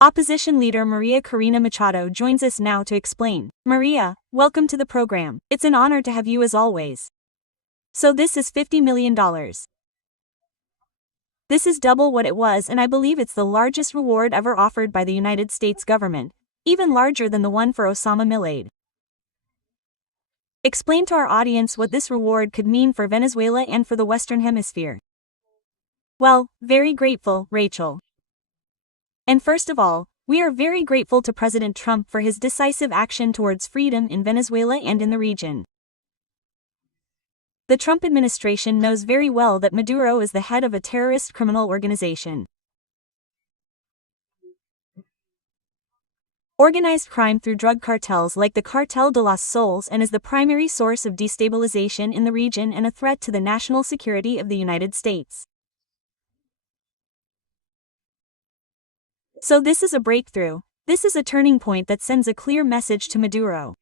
Opposition leader María Corina Machado joins us now to explain. Maria, welcome to the program. It's an honor to have you as always. So this is $50 million. This is double what it was, and I believe it's the largest reward ever offered by the United States government, even larger than the one for Osama bin Laden. Explain to our audience what this reward could mean for Venezuela and for the Western Hemisphere. Well, very grateful, Rachel. And first of all, we are very grateful to President Trump for his decisive action towards freedom in Venezuela and in the region. The Trump administration knows very well that Maduro is the head of a terrorist criminal organization. Organized crime through drug cartels like the Cartel de los Soles, and is the primary source of destabilization in the region and a threat to the national security of the United States. So this is a breakthrough. This is a turning point that sends a clear message to Maduro.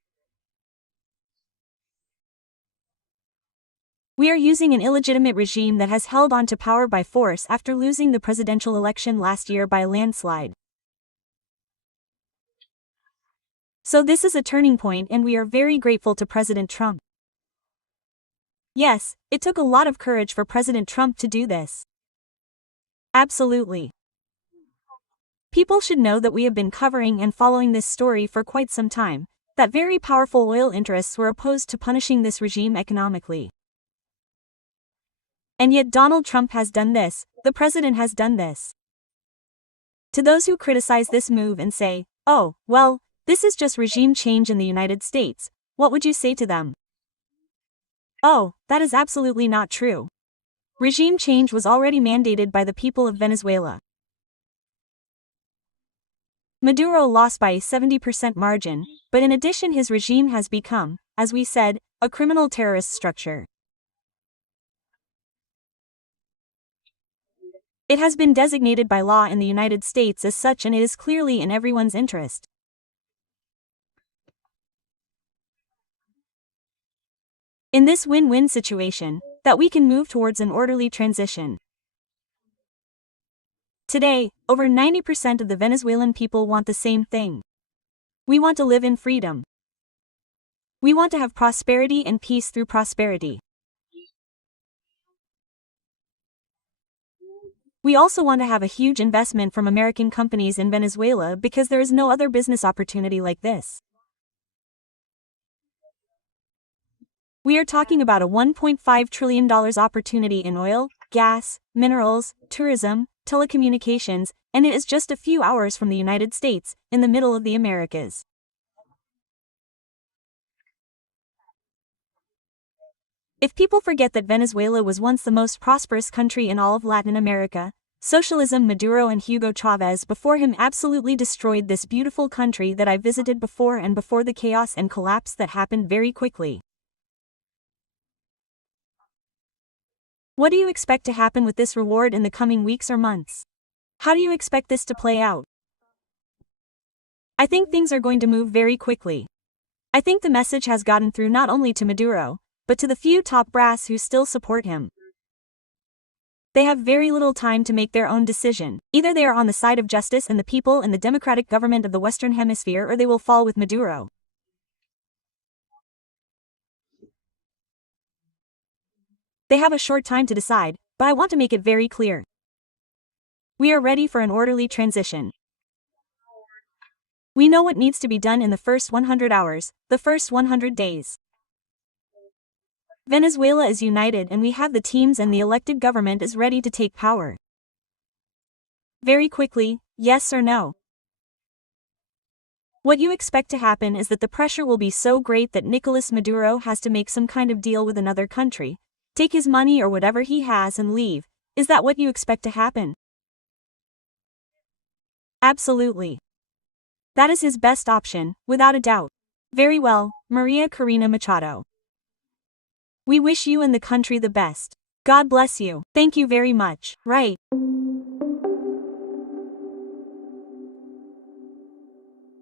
We are using an illegitimate regime that has held on to power by force after losing the presidential election last year by a landslide. So this is a turning point, and we are very grateful to President Trump. Yes, it took a lot of courage for President Trump to do this. Absolutely. People should know that we have been covering and following this story for quite some time, that very powerful oil interests were opposed to punishing this regime economically. And yet Donald Trump has done this, the president has done this. To those who criticize this move and say, oh, well, this is just regime change in the United States, what would you say to them? Oh, that is absolutely not true. Regime change was already mandated by the people of Venezuela. Maduro lost by a 70% margin, but in addition his regime has become, as we said, a criminal terrorist structure. It has been designated by law in the United States as such, and it is clearly in everyone's interest. In this win-win situation, that we can move towards an orderly transition. Today, over 90% of the Venezuelan people want the same thing. We want to live in freedom. We want to have prosperity and peace through prosperity. We also want to have a huge investment from American companies in Venezuela because there is no other business opportunity like this. We are talking about a $1.5 trillion opportunity in oil, gas, minerals, tourism, telecommunications, and it is just a few hours from the United States, in the middle of the Americas. If people forget that Venezuela was once the most prosperous country in all of Latin America, socialism, Maduro and Hugo Chavez before him absolutely destroyed this beautiful country that I visited before, and before the chaos and collapse that happened very quickly. What do you expect to happen with this reward in the coming weeks or months? How do you expect this to play out? I think things are going to move very quickly. I think the message has gotten through not only to Maduro, but to the few top brass who still support him. They have very little time to make their own decision. Either they are on the side of justice and the people and the democratic government of the Western Hemisphere, or they will fall with Maduro. They have a short time to decide, but I want to make it very clear. We are ready for an orderly transition. We know what needs to be done in the first 100 hours, the first 100 days. Venezuela is united, and we have the teams, and the elected government is ready to take power. Very quickly, yes or no? What you expect to happen is that the pressure will be so great that Nicolás Maduro has to make some kind of deal with another country, take his money or whatever he has and leave. Is that what you expect to happen? Absolutely. That is his best option, without a doubt. Very well, María Corina Machado. We wish you and the country the best. God bless you. Thank you very much. Right.